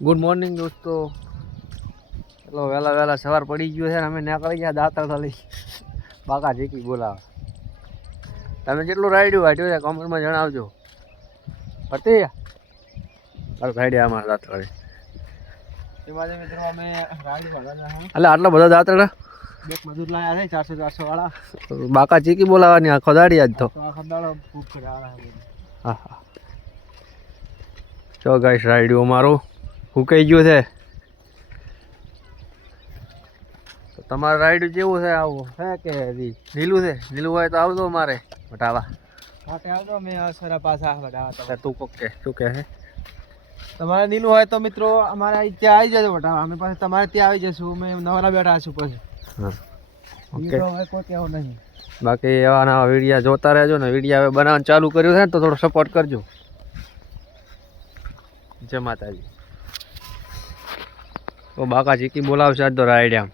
Good morning દોસ્તો. ચલો વહેલા સવાર પડી ગયો છે ને અમે નીકળી ગયા દાંતણ લઈ બાકા ઝીકી બોલાવે. તમે કેટલું રાઈડ્યું વાટ્યું છે કમેન્ટમાં જણાવજો. પતી રાઈડ્યા અમારા દાંતણ મિત્રો અમે રાઈડ એટલે આટલા બધા દાંતણ બે મજૂર લાયા છે 400 વાળા. બાકા ચીકી બોલાવાની આખો દાડી આજ તો. હા હા ચો ગાઈસ રાઈડ્યું અમારું હુકાઈ ગયું છે. તો તમારું રાઈડું કેવું છે? આવું હે કે લીલું છે? લીલું હોય તો આવજો મારે વટાવા. કાંઠે આવજો અમે સરા પાછા વટાવા. તું કોક કે શું કહે? તમારે નીલું હોય તો મિત્રો અમારે ત્યાં આવી જજો વટાવા. અમે પાછા તમારે ત્યાં આવી જશું. અમે નવરા બેઠા છું પછી. હા ઓકે કોઈ કેવું નહીં. બાકી એવા નવા વિડીયા જોતા રહેજો ને. વિડીયા હવે બનાવવાનું ચાલુ કર્યું છે ને તો થોડો સપોર્ટ કરજો. જય માતાજી. તો બાકા ચીકી બોલાવશે આજ તો રાઈડ આમ.